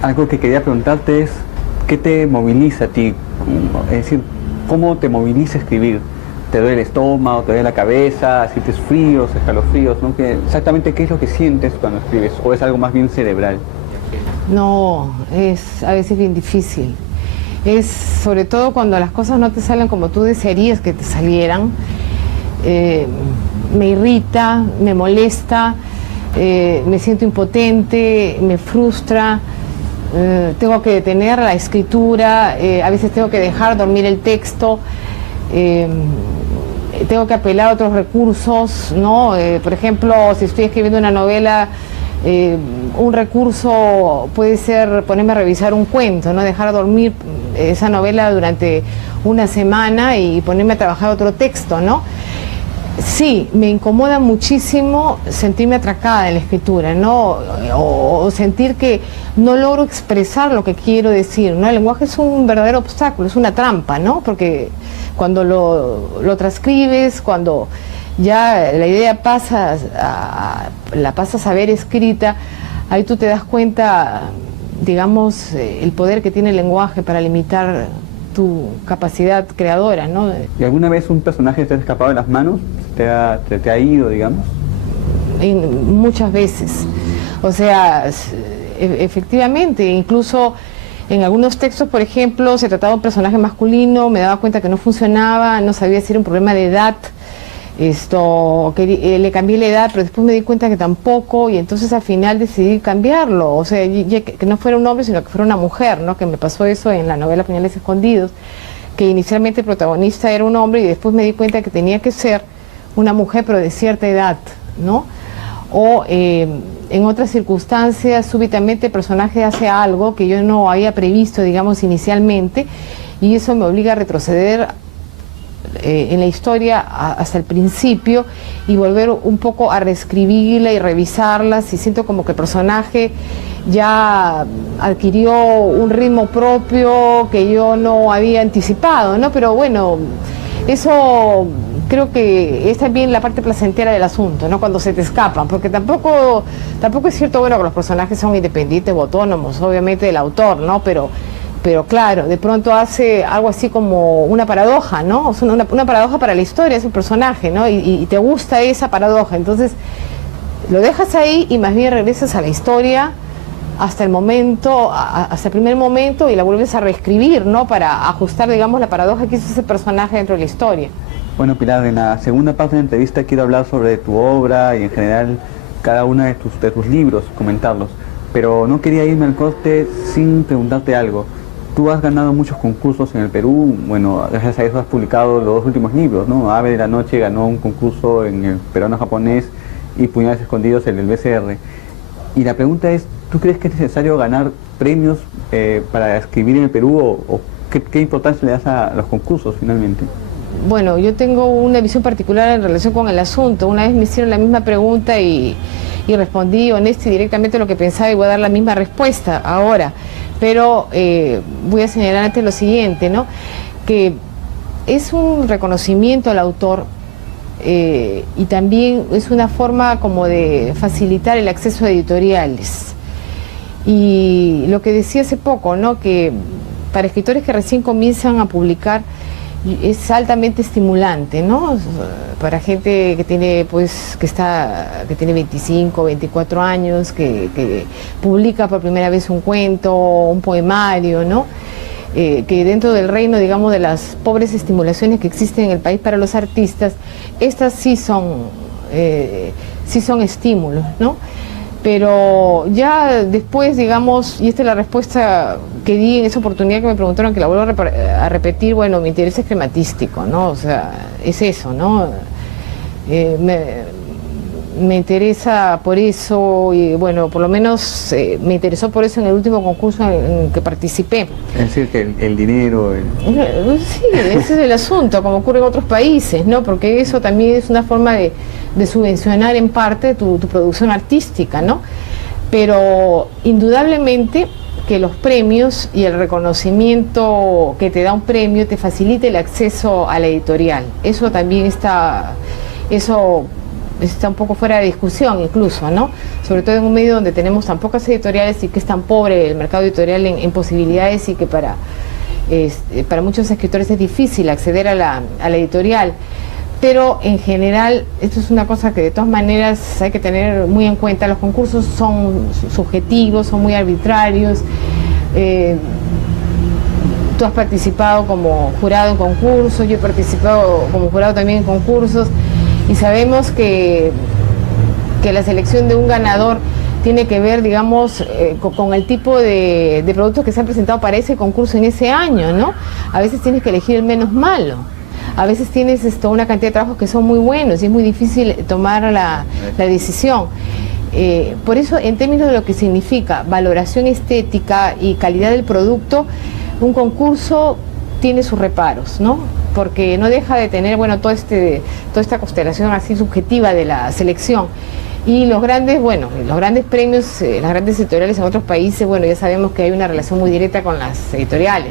Algo que quería preguntarte es, ¿qué te moviliza a ti? Es decir, ¿cómo te moviliza escribir? ¿Te duele el estómago, te duele la cabeza, sientes fríos, escalofríos, ¿no? Exactamente qué es lo que sientes cuando escribes, o es algo más bien cerebral? No, es a veces bien difícil. Es sobre todo cuando las cosas no te salen como tú desearías que te salieran. Me irrita, me molesta, me siento impotente, me frustra. Tengo que detener la escritura, a veces tengo que dejar dormir el texto, tengo que apelar a otros recursos, ¿no? Por ejemplo, si estoy escribiendo una novela, un recurso puede ser ponerme a revisar un cuento, ¿no? Dejar dormir esa novela durante una semana y ponerme a trabajar otro texto, ¿no? Sí, me incomoda muchísimo sentirme atracada en la escritura, ¿no? O sentir que no logro expresar lo que quiero decir, ¿no? El lenguaje es un verdadero obstáculo, es una trampa, ¿no? Porque cuando lo transcribes, cuando ya la idea la pasas a ver escrita, ahí tú te das cuenta, digamos, el poder que tiene el lenguaje para limitar tu capacidad creadora, ¿no? ¿Y alguna vez un personaje te ha escapado de las manos? ¿Te ha ido, digamos? Muchas veces. O sea, efectivamente, incluso en algunos textos, por ejemplo, se trataba de un personaje masculino, me daba cuenta que no funcionaba, no sabía si era un problema de edad, le cambié la edad, pero después me di cuenta que tampoco, y entonces al final decidí cambiarlo, o sea, que no fuera un hombre, sino que fuera una mujer, ¿no? Que me pasó eso en la novela Puñales Escondidos, que inicialmente el protagonista era un hombre y después me di cuenta que tenía que ser una mujer, pero de cierta edad, ¿no? O en otras circunstancias, súbitamente el personaje hace algo que yo no había previsto, digamos, inicialmente, y eso me obliga a retroceder en la historia hasta el principio y volver un poco a reescribirla y revisarla, y siento como que el personaje ya adquirió un ritmo propio que yo no había anticipado, ¿no? Pero bueno, eso creo que es también la parte placentera del asunto, ¿no? Cuando se te escapan, porque tampoco es cierto, bueno, que los personajes son independientes o autónomos, obviamente del autor, ¿no? Pero claro, de pronto hace algo así como una paradoja, ¿no? O sea, una paradoja para la historia, es un personaje, ¿no? Y te gusta esa paradoja, entonces lo dejas ahí y más bien regresas a la historia hasta el momento, hasta el primer momento, y la vuelves a reescribir, ¿no? Para ajustar, digamos, la paradoja que hizo ese personaje dentro de la historia. Bueno, Pilar, en la segunda parte de la entrevista quiero hablar sobre tu obra y en general cada uno de tus libros, comentarlos. Pero no quería irme al corte sin preguntarte algo. Tú has ganado muchos concursos en el Perú, bueno, gracias a eso has publicado los dos últimos libros, ¿no? Ave de la Noche ganó un concurso en el peruano-japonés y Puñales Escondidos en el BCR. Y la pregunta es, ¿tú crees que es necesario ganar premios para escribir en el Perú o qué importancia le das a los concursos finalmente? Bueno, yo tengo una visión particular en relación con el asunto. Una vez me hicieron la misma pregunta y respondí honesta y directamente lo que pensaba y voy a dar la misma respuesta ahora. Pero voy a señalar antes lo siguiente, ¿no? Que es un reconocimiento al autor y también es una forma como de facilitar el acceso a editoriales. Y lo que decía hace poco, ¿no? Que para escritores que recién comienzan a publicar es altamente estimulante, ¿no? Para gente que tiene, pues, que tiene 25, 24 años, que publica por primera vez un cuento, un poemario, ¿no? Que dentro del reino, digamos, de las pobres estimulaciones que existen en el país para los artistas, estas sí son estímulos, ¿no? Pero ya después, digamos, y esta es la respuesta que di en esa oportunidad que me preguntaron, que la vuelvo a repetir, bueno, mi interés es crematístico, ¿no? O sea, es eso, ¿no? Me interesa por eso, y bueno, por lo menos me interesó por eso en el último concurso en el que participé. Es decir, que el dinero... Sí, ese es el asunto, como ocurre en otros países, ¿no? Porque eso también es una forma de subvencionar en parte tu producción artística, ¿no? Pero indudablemente que los premios y el reconocimiento que te da un premio te facilita el acceso a la editorial. Eso también está, eso está un poco fuera de discusión incluso, ¿no? Sobre todo en un medio donde tenemos tan pocas editoriales y que es tan pobre el mercado editorial en posibilidades, y que para muchos escritores es difícil acceder a la editorial. Pero en general, esto es una cosa que de todas maneras hay que tener muy en cuenta. Los concursos son subjetivos, son muy arbitrarios. Tú has participado como jurado en concursos, yo he participado como jurado también en concursos, y sabemos que la selección de un ganador tiene que ver, digamos, con el tipo de productos que se han presentado para ese concurso en ese año, ¿no? A veces tienes que elegir el menos malo. A veces tienes una cantidad de trabajos que son muy buenos y es muy difícil tomar la decisión. Por eso, en términos de lo que significa valoración estética y calidad del producto, un concurso tiene sus reparos, ¿no? Porque no deja de tener, bueno, toda esta constelación así subjetiva de la selección. Y los grandes premios, las grandes editoriales en otros países, bueno, ya sabemos que hay una relación muy directa con las editoriales.